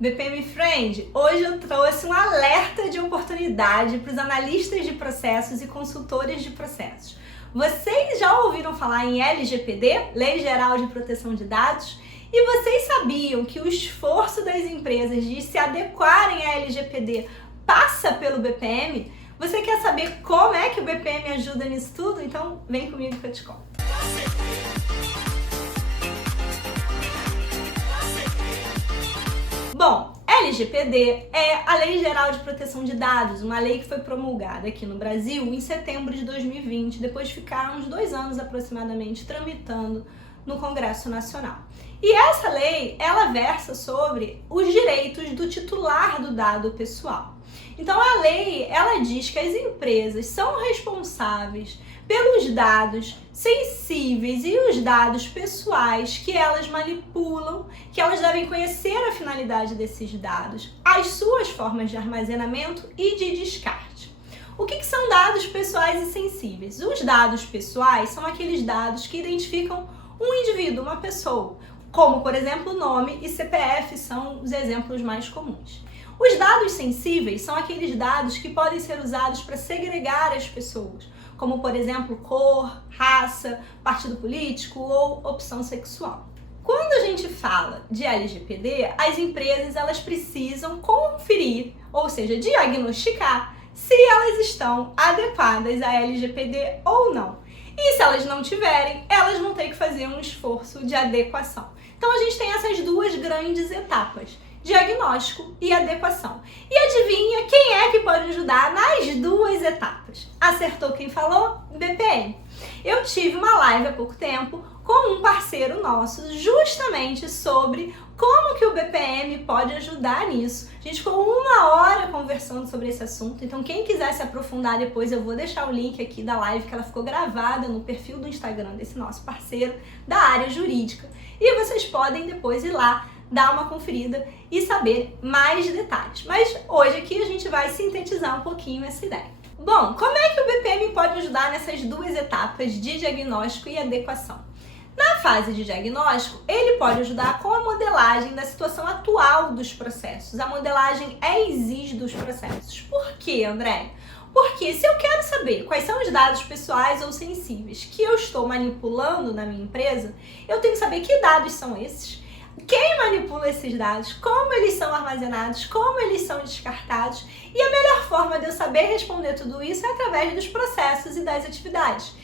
BPM Friend, hoje eu trouxe um alerta de oportunidade para os analistas de processos e consultores de processos. Vocês já ouviram falar em LGPD, Lei Geral de Proteção de Dados? E vocês sabiam que o esforço das empresas de se adequarem à LGPD passa pelo BPM? Você quer saber como é que o BPM ajuda nisso tudo? Então vem comigo que eu te conto. Bom, LGPD é a Lei Geral de Proteção de Dados, uma lei que foi promulgada aqui no Brasil em setembro de 2020, depois de ficar uns 2 anos aproximadamente tramitando no Congresso Nacional. E essa lei, ela versa sobre os direitos do titular do dado pessoal. Então a lei, ela diz que as empresas são responsáveis pelos dados sensíveis e os dados pessoais que elas manipulam, que elas devem conhecer a finalidade desses dados, as suas formas de armazenamento e de descarte. O que são dados pessoais e sensíveis? Os dados pessoais são aqueles dados que identificam um indivíduo, uma pessoa, como, por exemplo, nome e CPF são os exemplos mais comuns. Os dados sensíveis são aqueles dados que podem ser usados para segregar as pessoas, como, por exemplo, cor, raça, partido político ou opção sexual. Quando a gente fala de LGPD, as empresas elas precisam conferir, ou seja, diagnosticar se elas estão adequadas à LGPD ou não. E se elas não tiverem, elas vão ter que fazer um esforço de adequação. Então a gente tem essas duas grandes etapas: diagnóstico e adequação. E adivinha quem é que pode ajudar nas duas etapas? Acertou quem falou? BPM. Eu tive uma live há pouco tempo com um parceiro nosso justamente sobre como que o BPM pode ajudar nisso. A gente ficou 1 hora conversando sobre esse assunto, então quem quiser se aprofundar depois eu vou deixar o link aqui da live, que ela ficou gravada no perfil do Instagram desse nosso parceiro da área jurídica. E vocês podem depois ir lá, dar uma conferida e saber mais detalhes. Mas hoje aqui a gente vai sintetizar um pouquinho essa ideia. Bom, como é que o BPM pode ajudar nessas duas etapas de diagnóstico e adequação? Na fase de diagnóstico, ele pode ajudar com a modelagem da situação atual dos processos, a modelagem ex-is dos processos. Por quê, André? Porque se eu quero saber quais são os dados pessoais ou sensíveis que eu estou manipulando na minha empresa, eu tenho que saber que dados são esses, quem manipula esses dados, como eles são armazenados, como eles são descartados. E a melhor forma de eu saber responder tudo isso é através dos processos e das atividades.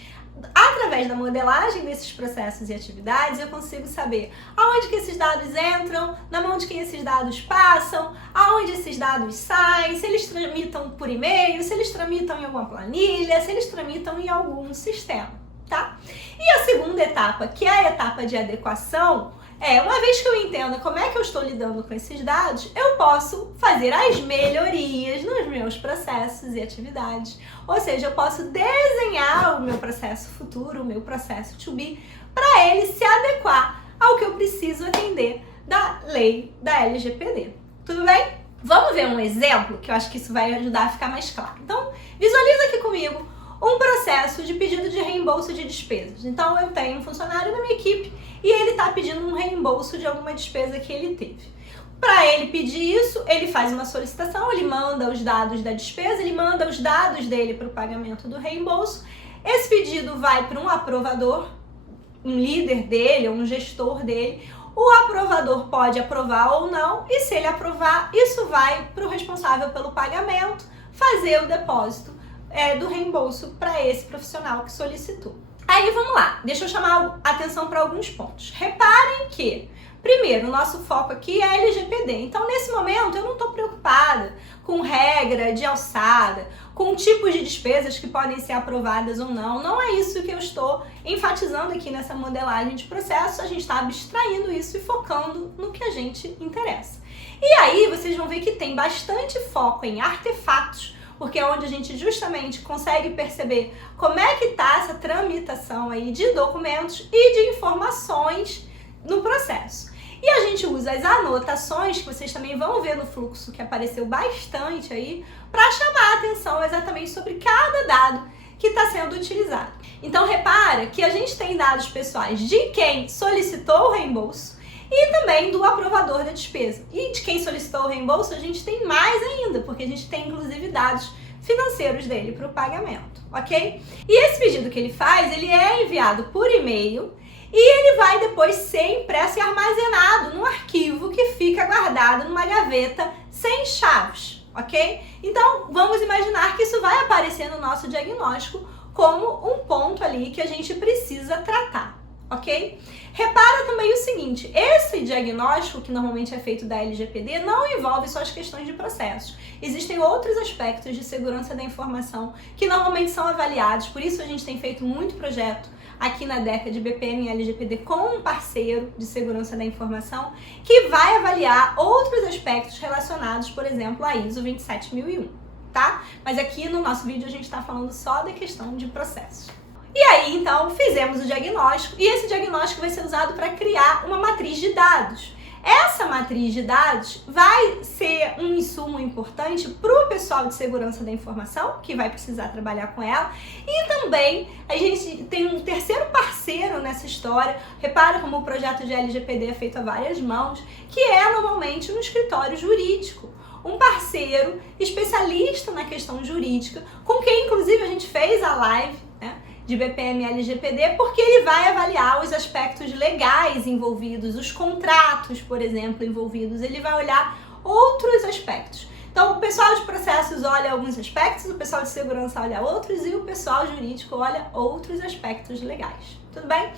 Através da modelagem desses processos e atividades, eu consigo saber aonde que esses dados entram, na mão de quem esses dados passam, aonde esses dados saem, se eles tramitam por e-mail, se eles tramitam em alguma planilha, se eles tramitam em algum sistema, tá? E a segunda etapa, que é a etapa de adequação, uma vez que eu entendo como é que eu estou lidando com esses dados, eu posso fazer as melhorias nos meus processos e atividades. Ou seja, eu posso desenhar o meu processo futuro, o meu processo to be, para ele se adequar ao que eu preciso atender da lei da LGPD. Tudo bem? Vamos ver um exemplo que eu acho que isso vai ajudar a ficar mais claro. Então, visualiza aqui comigo um processo de pedido de reembolso de despesas. Então, eu tenho um funcionário da minha equipe e ele está pedindo um reembolso de alguma despesa que ele teve. Para ele pedir isso, ele faz uma solicitação, ele manda os dados da despesa, ele manda os dados dele para o pagamento do reembolso. Esse pedido vai para um aprovador, um líder dele, um gestor dele. O aprovador pode aprovar ou não, e se ele aprovar, isso vai para o responsável pelo pagamento fazer o depósito do reembolso para esse profissional que solicitou. Aí vamos lá, deixa eu chamar a atenção para alguns pontos. Reparem que, primeiro, o nosso foco aqui é LGPD. Então, nesse momento, eu não estou preocupada com regra de alçada, com tipos de despesas que podem ser aprovadas ou não. Não é isso que eu estou enfatizando aqui nessa modelagem de processo. A gente está abstraindo isso e focando no que a gente interessa. E aí, vocês vão ver que tem bastante foco em artefatos, porque é onde a gente justamente consegue perceber como é que está essa tramitação aí de documentos e de informações no processo. E a gente usa as anotações, que vocês também vão ver no fluxo, que apareceu bastante aí, para chamar a atenção exatamente sobre cada dado que está sendo utilizado. Então repara que a gente tem dados pessoais de quem solicitou o reembolso e também do aprovador da despesa. E de quem solicitou o reembolso, a gente tem mais ainda, porque a gente tem inclusive dados financeiros dele para o pagamento, ok? E esse pedido que ele faz, ele é enviado por e-mail e ele vai depois ser impresso e armazenado num arquivo que fica guardado numa gaveta sem chaves, ok? Então, vamos imaginar que isso vai aparecer no nosso diagnóstico como um ponto ali que a gente precisa tratar, ok? Repara também o seguinte, esse diagnóstico, que normalmente é feito da LGPD, não envolve só as questões de processos. Existem outros aspectos de segurança da informação que normalmente são avaliados, por isso a gente tem feito muito projeto aqui na DECA de BPM e LGPD com um parceiro de segurança da informação que vai avaliar outros aspectos relacionados, por exemplo, à ISO 27001, tá? Mas aqui no nosso vídeo a gente está falando só da questão de processos. E aí, então, fizemos o diagnóstico e esse diagnóstico vai ser usado para criar uma matriz de dados. Essa matriz de dados vai ser um insumo importante para o pessoal de segurança da informação, que vai precisar trabalhar com ela, e também a gente tem um terceiro parceiro nessa história. Repara como o projeto de LGPD é feito a várias mãos, que é normalmente um escritório jurídico. Um parceiro especialista na questão jurídica, com quem inclusive a gente fez a live, né, de BPM e LGPD, porque ele vai avaliar os aspectos legais envolvidos, os contratos, por exemplo, envolvidos, ele vai olhar outros aspectos. Então, o pessoal de processos olha alguns aspectos, o pessoal de segurança olha outros e o pessoal jurídico olha outros aspectos legais. Tudo bem?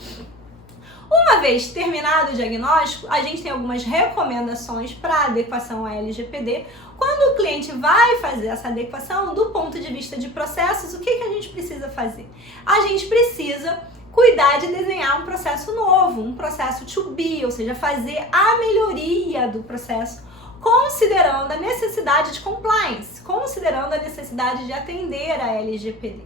Uma vez terminado o diagnóstico, a gente tem algumas recomendações para adequação à LGPD. Quando o cliente vai fazer essa adequação, do ponto de vista de processos, o que a gente precisa fazer? A gente precisa cuidar de desenhar um processo novo, um processo to be, ou seja, fazer a melhoria do processo, considerando a necessidade de compliance, considerando a necessidade de atender a LGPD.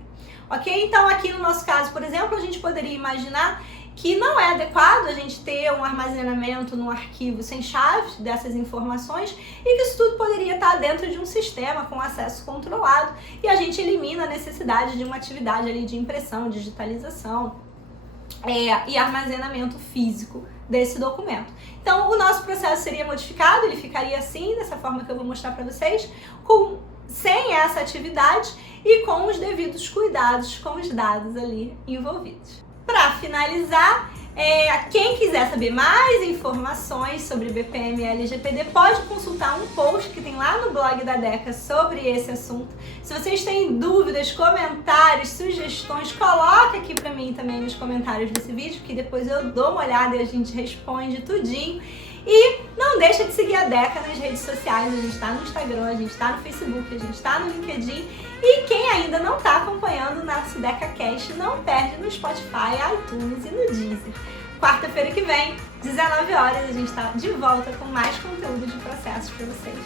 Ok? Então, aqui no nosso caso, por exemplo, a gente poderia imaginar que não é adequado a gente ter um armazenamento num arquivo sem chaves dessas informações e que isso tudo poderia estar dentro de um sistema com acesso controlado e a gente elimina a necessidade de uma atividade ali de impressão, digitalização e armazenamento físico desse documento. Então, o nosso processo seria modificado, ele ficaria assim, dessa forma que eu vou mostrar para vocês, sem essa atividade e com os devidos cuidados com os dados ali envolvidos. Para finalizar, quem quiser saber mais informações sobre BPM e LGPD pode consultar um post que tem lá no blog da DECA sobre esse assunto. Se vocês têm dúvidas, comentários, sugestões, coloca aqui para mim também nos comentários desse vídeo, que depois eu dou uma olhada e a gente responde tudinho. E não deixa de seguir a DECA nas redes sociais, a gente está no Instagram, a gente está no Facebook, a gente está no LinkedIn. E quem ainda não está acompanhando o nosso DECAcast, não perde no Spotify, iTunes e no Deezer. Quarta-feira que vem, 19 horas, a gente está de volta com mais conteúdo de processos para vocês.